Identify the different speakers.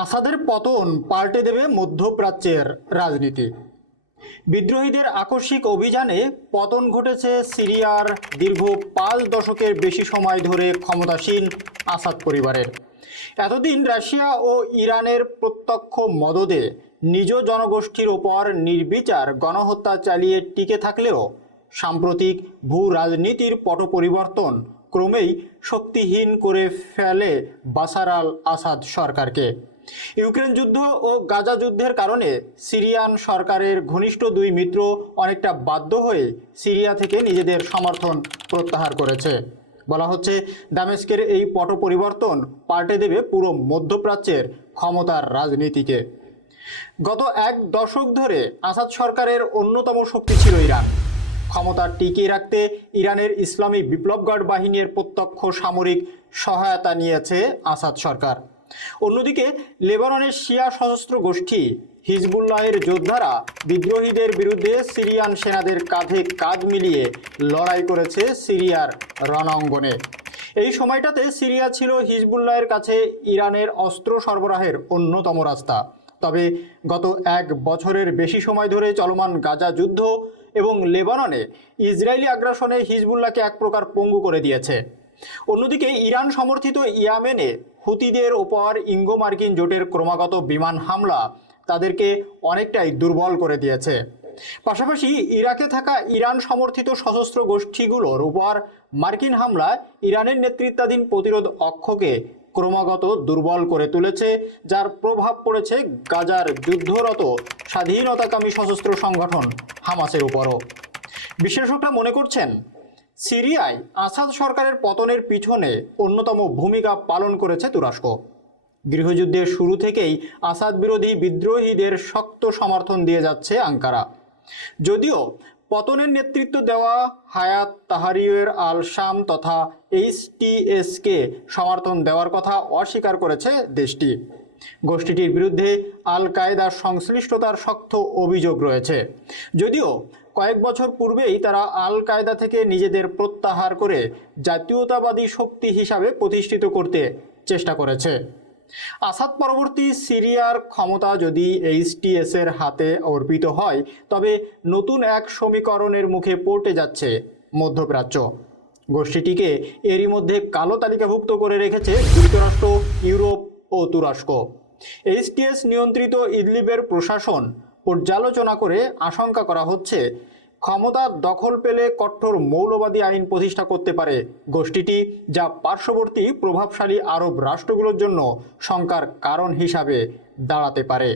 Speaker 1: আসাদের পতন পাল্টে দেবে মধ্যপ্রাচ্যের রাজনীতি। বিদ্রোহীদের আকস্মিক অভিযানে পতন ঘটেছে সিরিয়ার দীর্ঘ পাঁচ দশকের বেশি সময় ধরে ক্ষমতাসীন আসাদ পরিবারের। এতদিন রাশিয়া ও ইরানের প্রত্যক্ষ মদদে নিজ জনগোষ্ঠীর ওপর নির্বিচার গণহত্যা চালিয়ে টিকে থাকলেও সাম্প্রতিক ভূ রাজনীতির পট পরিবর্তন ক্রমেই শক্তিহীন করে ফেলে বাসার আল আসাদ সরকারকে। ইউক্রেন যুদ্ধ ও গাজা যুদ্ধের কারণে সিরিয়ান সরকারের ঘনিষ্ঠ দুই মিত্র অনেকটা বাধ্য হয়ে সিরিয়া থেকে নিজেদের সমর্থন প্রত্যাহার করেছে। বলা হচ্ছে, দামেস্কের এই পট পরিবর্তন পাল্টে দেবে পুরো মধ্যপ্রাচ্যের ক্ষমতার রাজনীতিকে। গত এক দশক ধরে আসাদ সরকারের অন্যতম শক্তি ছিল ইরান। ক্ষমতা টিকিয়ে রাখতে ইরানের ইসলামী বিপ্লব গার্ড বাহিনীর প্রত্যক্ষ সামরিক সহায়তা নিয়েছে আসাদ সরকার। অন্যদিকে, লেবাননের শিয়া সশস্ত্র গোষ্ঠী হিজবুল্লাহের যোদ্ধারা বিদ্রোহীদের বিরুদ্ধে সিরিয়ান সেনাদের কাঁধে কাঁধ মিলিয়ে লড়াই করেছে সিরিয়ার রণাঙ্গনে। এই সময়টাতে সিরিয়া ছিল হিজবুল্লাহের কাছে ইরানের অস্ত্র সরবরাহের অন্যতম রাস্তা। তবে গত এক বছরের বেশি সময় ধরে চলমান গাজা যুদ্ধ এবং লেবাননে ইসরায়েলি আগ্রাসনে হিজবুল্লাহকে এক প্রকার পঙ্গু করে দিয়েছে। অন্যদিকে ইরান সমর্থিত ইয়ামেনে হুতিদের ওপর ইঙ্গো মার্কিন জোটের ক্রমাগত বিমান হামলা তাদেরকে অনেকটাই দুর্বল করে দিয়েছে। পাশাপাশি ইরাকে থাকা ইরান সমর্থিত সশস্ত্র গোষ্ঠীগুলোর উপর মার্কিন হামলা ইরানের নেতৃত্বাধীন প্রতিরোধ অক্ষকে ক্রমাগত দুর্বল করে তুলেছে, যার প্রভাব পড়েছে গাজার যুদ্ধরত স্বাধীনতাকামী সশস্ত্র সংগঠন হামাসের উপরও। বিশেষজ্ঞরা মনে করছেন, সিরিয়ায় আসাদ সরকারের পতনের পিছনে অন্যতম ভূমিকা পালন করেছে তুরস্ক। গৃহযুদ্ধের শুরু থেকেই আসাদ বিরোধী বিদ্রোহীদের শক্ত সমর্থন দিয়ে যাচ্ছে আঙ্কারা। যদিও পতনের নেতৃত্ব দেওয়া হায়াত তাহারিয়ের আল শাম তথা এইচটিএসকে সমর্থন দেওয়ার কথা অস্বীকার করেছে দেশটি। গোষ্ঠীটির বিরুদ্ধে আল কায়দার সংশ্লিষ্টতার শক্ত অভিযোগ রয়েছে। যদিও কয়েক বছর পূর্বেই তারা আল কায়দা থেকে নিজেদের প্রত্যাহার করে জাতীয়তাবাদী শক্তি হিসাবে প্রতিষ্ঠিত করতে চেষ্টা করেছে। আসাদ পরবর্তী সিরিয়ার ক্ষমতা যদি এইচটিএস এর হাতে অর্পিত হয়, তবে নতুন এক সমীকরণের মুখে পড়তে যাচ্ছে মধ্যপ্রাচ্য। গোষ্ঠীটিকে এরই মধ্যে কালো তালিকাভুক্ত করে রেখেছে যুক্তরাষ্ট্র, ইউরোপ ও তুরস্ক। এইচটিএস নিয়ন্ত্রিত ইদলিবের প্রশাসন পর্যালোচনা করে আশঙ্কা করা হচ্ছে ক্ষমতা দখল পেলে কঠোর মৌলবাদী আইন প্রতিষ্ঠা করতে পারে। গোষ্ঠীটি যা পার্শ্ববর্তী প্রভাবশালী আরব রাষ্ট্রগুলোর জন্য শঙ্কার কারণ হিসাবে দাঁড়াতে পারে।